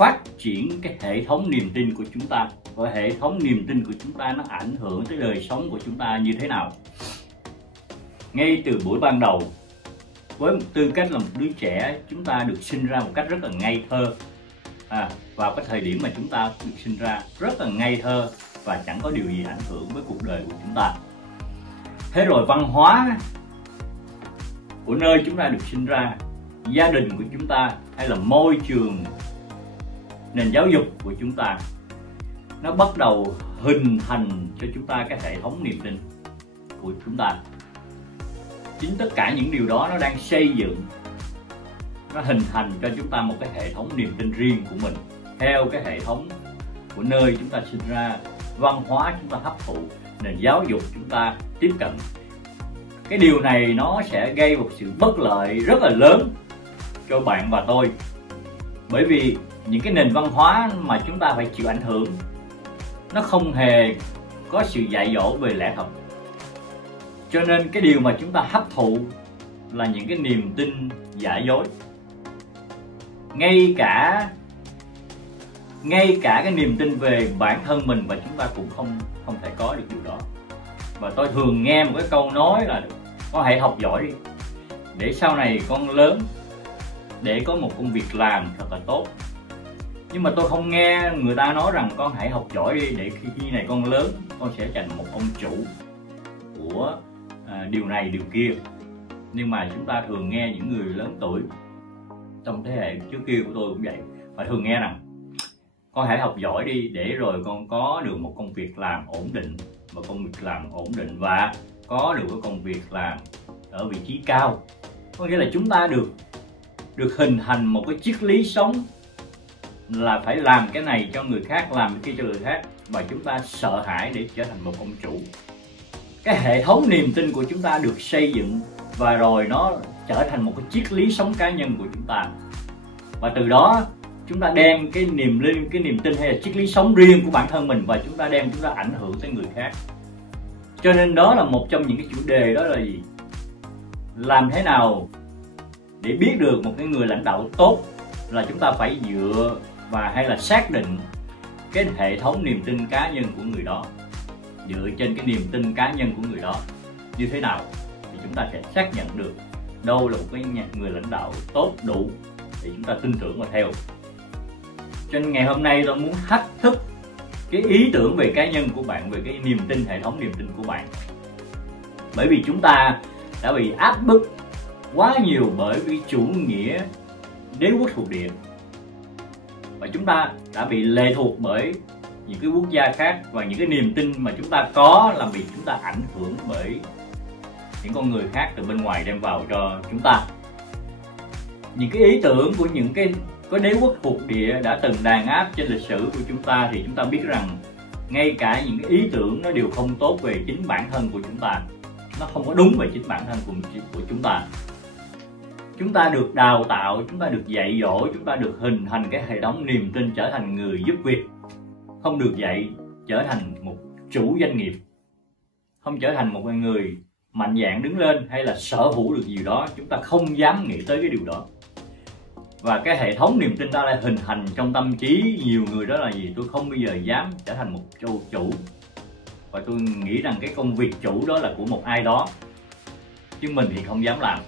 phát triển cái hệ thống niềm tin của chúng ta. Và hệ thống niềm tin của chúng ta nó ảnh hưởng tới đời sống của chúng ta như thế nào. Ngay từ buổi ban đầu, với một tư cách là một đứa trẻ, chúng ta được sinh ra một cách rất là ngây thơ. Vào cái thời điểm mà chúng ta được sinh ra rất là ngây thơ và chẳng có điều gì ảnh hưởng với cuộc đời của chúng ta. Thế rồi văn hóa của nơi chúng ta được sinh ra, gia đình của chúng ta, hay là môi trường, nền giáo dục của chúng ta, nó bắt đầu hình thành cho chúng ta cái hệ thống niềm tin của chúng ta. Chính tất cả những điều đó nó đang xây dựng, nó hình thành cho chúng ta một cái hệ thống niềm tin riêng của mình, theo cái hệ thống của nơi chúng ta sinh ra, văn hóa chúng ta hấp thụ, nền giáo dục chúng ta tiếp cận. Cái điều này nó sẽ gây một sự bất lợi rất là lớn cho bạn và tôi. Bởi vì những cái nền văn hóa mà chúng ta phải chịu ảnh hưởng, nó không hề có sự dạy dỗ về lẽ thật. Cho nên cái điều mà chúng ta hấp thụ là những cái niềm tin giả dối. Ngay cả cái niềm tin về bản thân mình và chúng ta cũng không thể có được điều đó. Và tôi thường nghe một cái câu nói là con hãy học giỏi đi, để sau này con lớn, để có một công việc làm thật là tốt. Nhưng mà tôi không nghe người ta nói rằng con hãy học giỏi đi, để khi này con lớn con sẽ thành một ông chủ của điều này điều kia. Nhưng mà chúng ta thường nghe những người lớn tuổi trong thế hệ trước kia của tôi cũng vậy, và thường nghe rằng con hãy học giỏi đi, để rồi con có được một công việc làm ổn định, và có được cái công việc làm ở vị trí cao. Có nghĩa là chúng ta được hình thành một cái triết lý sống là phải làm cái này cho người khác, làm cái kia cho người khác, và chúng ta sợ hãi để trở thành một ông chủ. Cái hệ thống niềm tin của chúng ta được xây dựng và rồi nó trở thành một cái triết lý sống cá nhân của chúng ta. Và từ đó chúng ta đem cái niềm tin hay là triết lý sống riêng của bản thân mình, và chúng ta ảnh hưởng tới người khác. Cho nên đó là một trong những cái chủ đề, đó là gì? Làm thế nào để biết được một cái người lãnh đạo tốt, là chúng ta phải dựa và hay là xác định cái hệ thống niềm tin cá nhân của người đó. Dựa trên cái niềm tin cá nhân của người đó như thế nào thì chúng ta sẽ xác nhận được đâu là một cái người lãnh đạo tốt đủ để chúng ta tin tưởng và theo. Cho nên ngày hôm nay tôi muốn thách thức cái ý tưởng về cá nhân của bạn, về cái niềm tin, hệ thống niềm tin của bạn. Bởi vì chúng ta đã bị áp bức quá nhiều bởi cái chủ nghĩa đế quốc thuộc địa, và chúng ta đã bị lệ thuộc bởi những cái quốc gia khác, và những cái niềm tin mà chúng ta có là bị chúng ta ảnh hưởng bởi những con người khác từ bên ngoài đem vào cho chúng ta. Những cái ý tưởng của những cái đế quốc thuộc địa đã từng đàn áp trên lịch sử của chúng ta, thì chúng ta biết rằng ngay cả những cái ý tưởng nó đều không tốt về chính bản thân của chúng ta, nó không có đúng về chính bản thân của chúng ta. Chúng ta được đào tạo, chúng ta được dạy dỗ, chúng ta được hình thành cái hệ thống niềm tin trở thành người giúp việc, không được dạy trở thành một chủ doanh nghiệp, không trở thành một người mạnh dạn đứng lên hay là sở hữu được gì đó. Chúng ta không dám nghĩ tới cái điều đó. Và cái hệ thống niềm tin đó lại hình thành trong tâm trí nhiều người, đó là gì? Tôi không bao giờ dám trở thành một chủ, và tôi nghĩ rằng cái công việc chủ đó là của một ai đó, chứ mình thì không dám làm.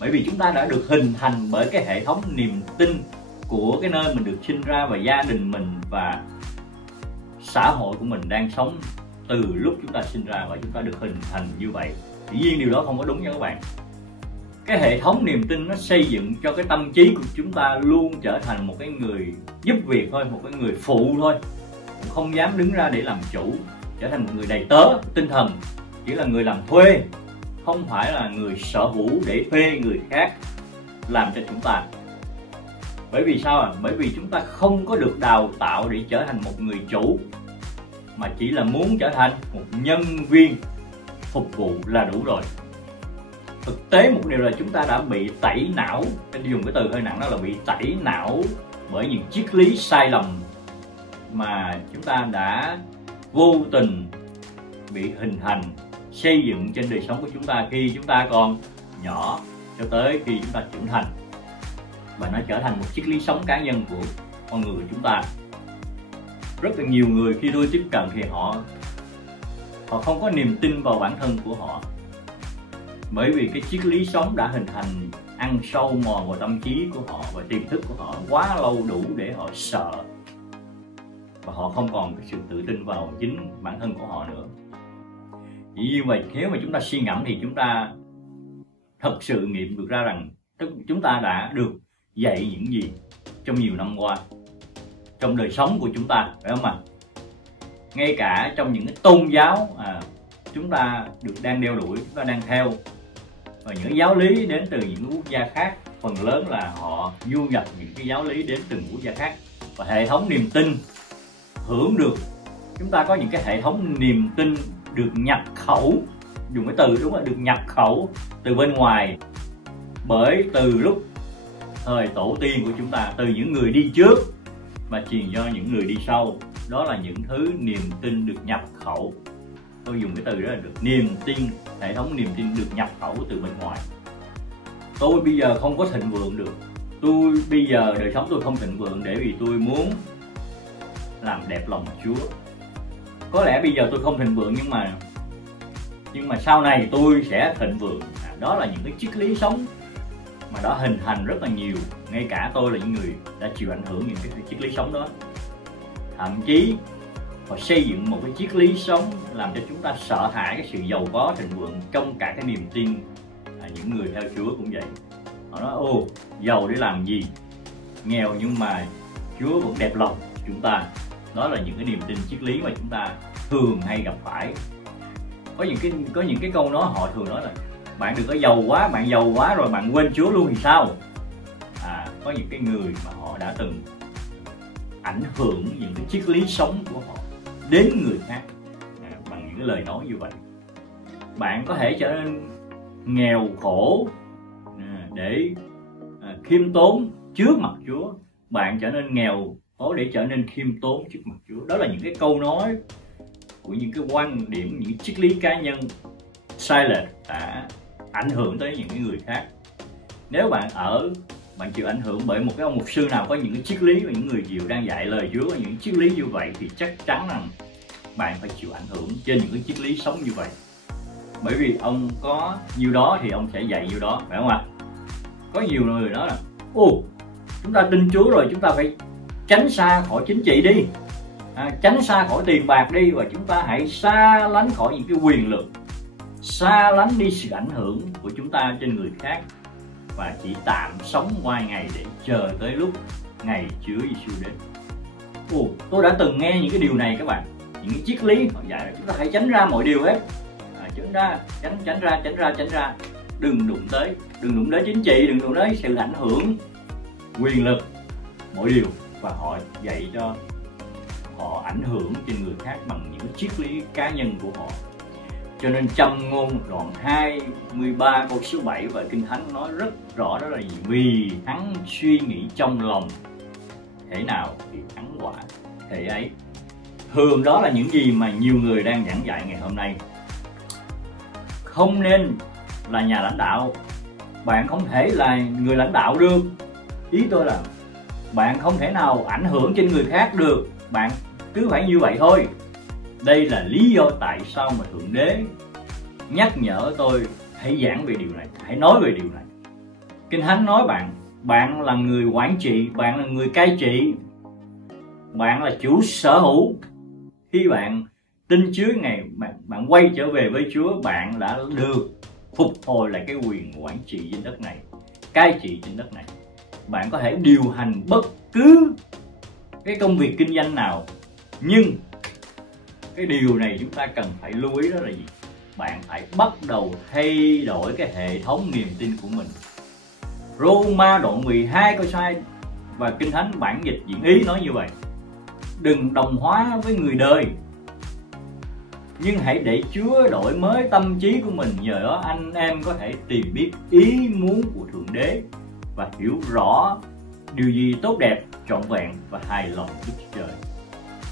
Bởi vì chúng ta đã được hình thành bởi cái hệ thống niềm tin của cái nơi mình được sinh ra, và gia đình mình và xã hội của mình đang sống từ lúc chúng ta sinh ra, và chúng ta được hình thành như vậy. Tuy nhiên điều đó không có đúng nha các bạn. Cái hệ thống niềm tin nó xây dựng cho cái tâm trí của chúng ta luôn trở thành một cái người giúp việc thôi, một cái người phụ thôi, cũng không dám đứng ra để làm chủ, trở thành một người đầy tớ tinh thần, chỉ là người làm thuê, không phải là người sở hữu để thuê người khác làm cho chúng ta. Bởi vì sao? Bởi vì chúng ta không có được đào tạo để trở thành một người chủ, mà chỉ là muốn trở thành một nhân viên phục vụ là đủ rồi. Thực tế một điều là chúng ta đã bị tẩy não, tôi dùng cái từ hơi nặng đó là bị tẩy não bởi những triết lý sai lầm mà chúng ta đã vô tình bị hình thành, xây dựng trên đời sống của chúng ta khi chúng ta còn nhỏ cho tới khi chúng ta trưởng thành. Và nó trở thành một triết lý sống cá nhân con người của chúng ta. Rất là nhiều người khi tôi tiếp cận thì họ không có niềm tin vào bản thân của họ, bởi vì cái triết lý sống đã hình thành ăn sâu mòn vào tâm trí của họ và tiềm thức của họ quá lâu, đủ để họ sợ, và họ không còn cái sự tự tin vào chính bản thân của họ nữa. Vì vậy nếu mà chúng ta suy ngẫm thì chúng ta thật sự nghiệm được ra rằng chúng ta đã được dạy những gì trong nhiều năm qua trong đời sống của chúng ta, phải không ạ? Ngay cả trong những cái tôn giáo chúng ta đang đeo đuổi, chúng ta đang theo, và những giáo lý đến từ những quốc gia khác, phần lớn là họ du nhập những cái giáo lý đến từ quốc gia khác. Và hệ thống niềm tin hưởng được, chúng ta có những cái hệ thống niềm tin được nhập khẩu, dùng cái từ đúng là được nhập khẩu từ bên ngoài, bởi từ lúc thời tổ tiên của chúng ta, từ những người đi trước và truyền cho những người đi sau. Đó là những thứ niềm tin được nhập khẩu. Tôi dùng cái từ đó là được niềm tin, hệ thống niềm tin được nhập khẩu từ bên ngoài. Tôi bây giờ không có thịnh vượng được. Tôi bây giờ đời sống tôi không thịnh vượng để vì tôi muốn làm đẹp lòng Chúa. Có lẽ bây giờ tôi không thịnh vượng nhưng mà sau này tôi sẽ thịnh vượng. Đó là những cái triết lý sống mà đã hình thành rất là nhiều. Ngay cả tôi là những người đã chịu ảnh hưởng những cái triết lý sống đó. Thậm chí họ xây dựng một cái triết lý sống làm cho chúng ta sợ hãi cái sự giàu có thịnh vượng trong cả cái niềm tin. Những người theo Chúa cũng vậy. Họ nói giàu để làm gì, nghèo nhưng mà Chúa vẫn đẹp lòng chúng ta. Đó là những cái niềm tin triết lý mà chúng ta thường hay gặp phải. Có những cái câu nói họ thường nói là bạn đừng có giàu quá, bạn giàu quá rồi bạn quên Chúa luôn thì sao? Có những cái người mà họ đã từng ảnh hưởng những cái triết lý sống của họ đến người khác bằng những cái lời nói như vậy. Bạn có thể trở nên nghèo khổ để khiêm tốn trước mặt Chúa. Bạn trở nên nghèo khổ để trở nên khiêm tốn trước mặt Chúa. Đó là những cái câu nói của những cái quan điểm, những triết lý cá nhân sai lệch đã ảnh hưởng tới những cái người khác. Nếu bạn chịu ảnh hưởng bởi một cái ông mục sư nào có những cái triết lý và những người Diệu đang dạy lời Chúa có những triết lý như vậy thì chắc chắn rằng bạn phải chịu ảnh hưởng trên những cái triết lý sống như vậy. Bởi vì ông có nhiêu đó thì ông sẽ dạy nhiêu đó, phải không ạ? Có nhiều người nói là chúng ta tin Chúa rồi chúng ta phải tránh xa khỏi chính trị đi, tránh xa khỏi tiền bạc đi, và chúng ta hãy xa lánh khỏi những cái quyền lực, xa lánh đi sự ảnh hưởng của chúng ta trên người khác, và chỉ tạm sống qua ngày để chờ tới lúc ngày Chúa Giêsu đến. Tôi đã từng nghe những cái điều này các bạn, những cái triết lý họ dạy là chúng ta hãy tránh ra mọi điều hết, tránh ra, đừng đụng tới chính trị, đừng đụng tới sự ảnh hưởng, quyền lực, mọi điều. Và họ dạy cho họ ảnh hưởng trên người khác bằng những triết lý cá nhân của họ. Cho nên Châm Ngôn đoạn 23 câu số 7 và Kinh Thánh nói rất rõ, đó là gì? Vì hắn suy nghĩ trong lòng thể nào thì hắn quả thể ấy. Thường đó là những gì mà nhiều người đang giảng dạy ngày hôm nay. Không nên là nhà lãnh đạo, bạn không thể là người lãnh đạo được. Ý tôi là bạn không thể nào ảnh hưởng trên người khác được, bạn cứ phải như vậy thôi. Đây là lý do tại sao mà Thượng Đế nhắc nhở tôi hãy giảng về điều này, hãy nói về điều này. Kinh Thánh nói bạn là người quản trị, bạn là người cai trị, bạn là chủ sở hữu. Khi bạn tin Chúa, ngày bạn quay trở về với Chúa, bạn đã được phục hồi lại cái quyền quản trị trên đất này, cai trị trên đất này. Bạn có thể điều hành bất cứ cái công việc kinh doanh nào, nhưng cái điều này chúng ta cần phải lưu ý, đó là gì? Bạn phải bắt đầu thay đổi cái hệ thống niềm tin của mình. Roma đoạn 12 câu 2 và Kinh Thánh bản dịch diễn ý nói như vậy: đừng đồng hóa với người đời, nhưng hãy để Chúa đổi mới tâm trí của mình. Nhờ đó anh em có thể tìm biết ý muốn của Thượng Đế và hiểu rõ điều gì tốt đẹp, trọn vẹn và hài lòng Đức Trời.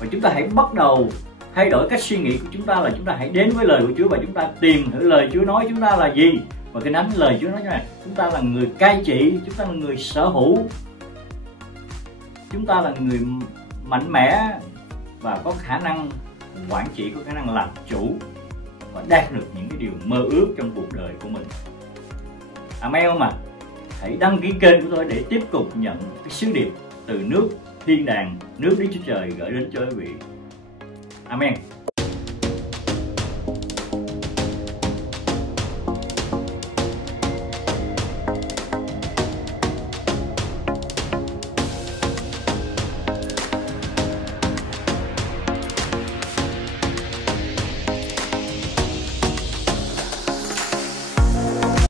Và chúng ta hãy bắt đầu thay đổi cách suy nghĩ của chúng ta, là chúng ta hãy đến với lời của Chúa và chúng ta tìm thử lời Chúa nói chúng ta là gì. Và Kinh Thánh lời Chúa nói như này: chúng ta là người cai trị, chúng ta là người sở hữu. chúng ta là người mạnh mẽ và có khả năng quản trị, có khả năng làm chủ và đạt được những cái điều mơ ước trong cuộc đời của mình. Amen không ạ? Hãy đăng ký kênh của tôi để tiếp tục nhận cái sứ điệp từ nước thiên đàng, nước Đức Chúa Trời gửi đến cho quý vị. Amen.